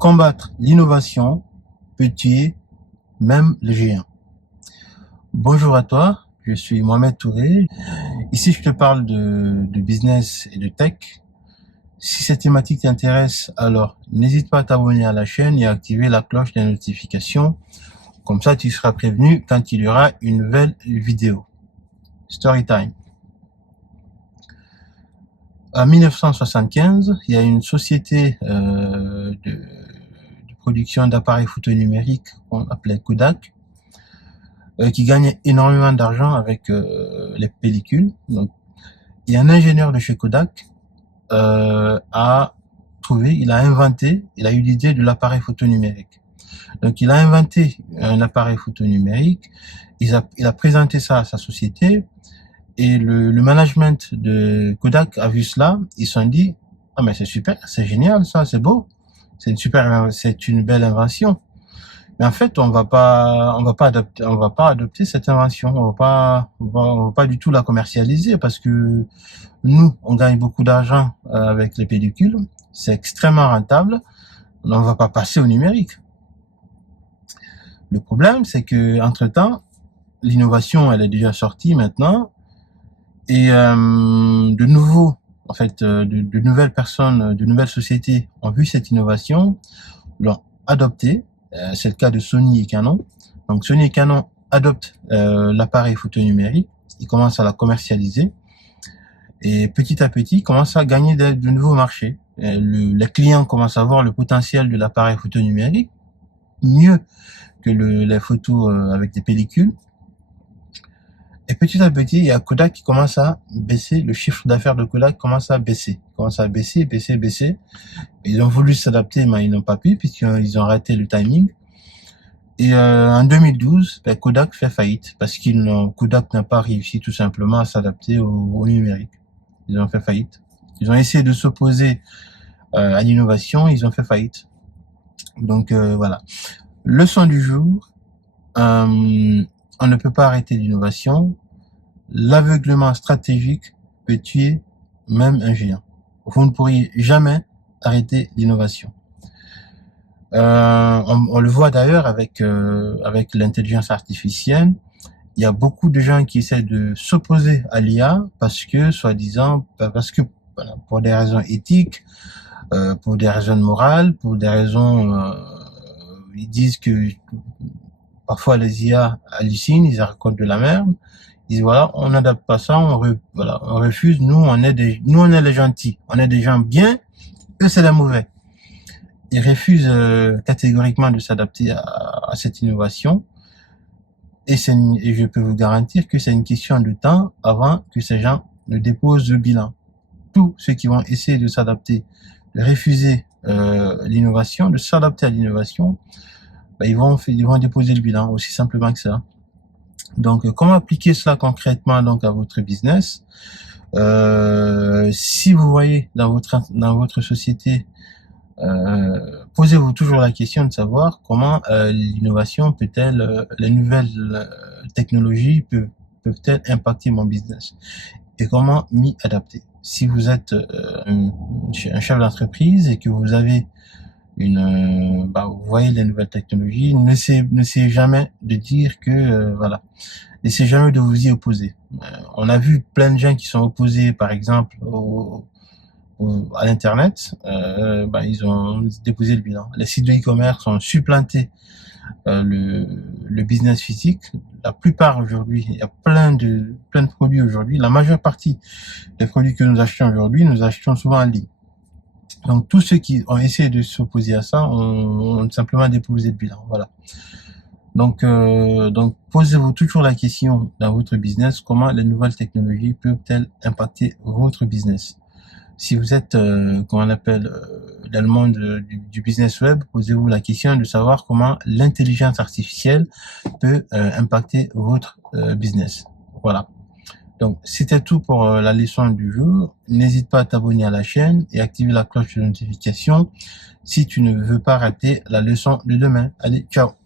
Combattre l'innovation peut tuer même le géant. Bonjour à toi, je suis Mohamed Touré. Ici, je te parle de business et de tech. Si cette thématique t'intéresse, alors n'hésite pas à t'abonner à la chaîne et à activer la cloche des notifications. Comme ça, tu seras prévenu quand il y aura une nouvelle vidéo. Storytime. En 1975, il y a une société de production d'appareils photo numériques qu'on appelait Kodak, qui gagnait énormément d'argent avec les pellicules. Donc, il y a un ingénieur de chez Kodak il a eu l'idée de l'appareil photo numérique. Donc, il a inventé un appareil photo numérique, il a présenté ça à sa société, et le management de Kodak a vu cela, ils se sont dit, ah mais c'est super, c'est génial ça, c'est beau, c'est une belle invention. Mais en fait, on va pas adopter cette invention, on va pas du tout la commercialiser parce que nous, on gagne beaucoup d'argent avec les pellicules, c'est extrêmement rentable, on va pas passer au numérique. Le problème, c'est que entre-temps, l'innovation, elle est déjà sortie maintenant, et de nouvelles personnes, de nouvelles sociétés ont vu cette innovation, l'ont adoptée. C'est le cas de Sony et Canon. Donc Sony et Canon adoptent l'appareil photo numérique, ils commencent à la commercialiser et petit à petit ils commencent à gagner de nouveaux marchés. Les clients commencent à voir le potentiel de l'appareil photo numérique mieux que les photos avec des pellicules. Et petit à petit, il y a Kodak qui commence à baisser, le chiffre d'affaires de Kodak commence à baisser. Ils ont voulu s'adapter, mais ils n'ont pas pu, puisqu'ils ont raté le timing. Et en 2012, Kodak fait faillite, parce Kodak n'a pas réussi tout simplement à s'adapter au numérique. Ils ont fait faillite. Ils ont essayé de s'opposer à l'innovation, ils ont fait faillite. Donc voilà. Leçon du jour, on ne peut pas arrêter l'innovation. L'aveuglement stratégique peut tuer même un géant. Vous ne pourriez jamais arrêter l'innovation. On le voit d'ailleurs avec l'intelligence artificielle. Il y a beaucoup de gens qui essaient de s'opposer à l'IA parce que, voilà, pour des raisons éthiques, pour des raisons morales, pour des raisons, ils disent que parfois les IA hallucinent, ils racontent de la merde. Ils disent voilà, on n'adapte pas ça, on refuse. Nous on est les gentils, on est des gens bien, eux c'est les mauvais. Ils refusent catégoriquement de s'adapter à cette innovation. Et je peux vous garantir que c'est une question de temps avant que ces gens ne déposent le bilan. Tous ceux qui vont essayer de s'adapter, de refuser l'innovation, de s'adapter à l'innovation, ils vont déposer le bilan, aussi simplement que ça. Donc, comment appliquer cela concrètement donc à votre business? Si vous voyez dans votre société, posez-vous toujours la question de savoir comment l'innovation les nouvelles technologies peuvent-elles impacter mon business et comment m'y adapter. Si vous êtes un chef d'entreprise et que vous avez vous voyez les nouvelles technologies, n'essayez jamais de dire que voilà, n'essayez jamais de vous y opposer. On a vu plein de gens qui sont opposés, par exemple, à l'internet, ils ont déposé le bilan. Les sites de e-commerce ont supplanté le business physique. La plupart aujourd'hui, il y a plein de produits aujourd'hui. La majeure partie des produits que nous achetons aujourd'hui, nous achetons souvent en ligne. Donc, tous ceux qui ont essayé de s'opposer à ça ont simplement déposé le bilan. Voilà. Donc, posez-vous toujours la question dans votre business, comment les nouvelles technologies peuvent-elles impacter votre business? Si vous êtes, qu'on appelle dans le monde du business web, posez-vous la question de savoir comment l'intelligence artificielle peut impacter votre business. Voilà. Donc, c'était tout pour la leçon du jour. N'hésite pas à t'abonner à la chaîne et activer la cloche de notification si tu ne veux pas rater la leçon de demain. Allez, ciao!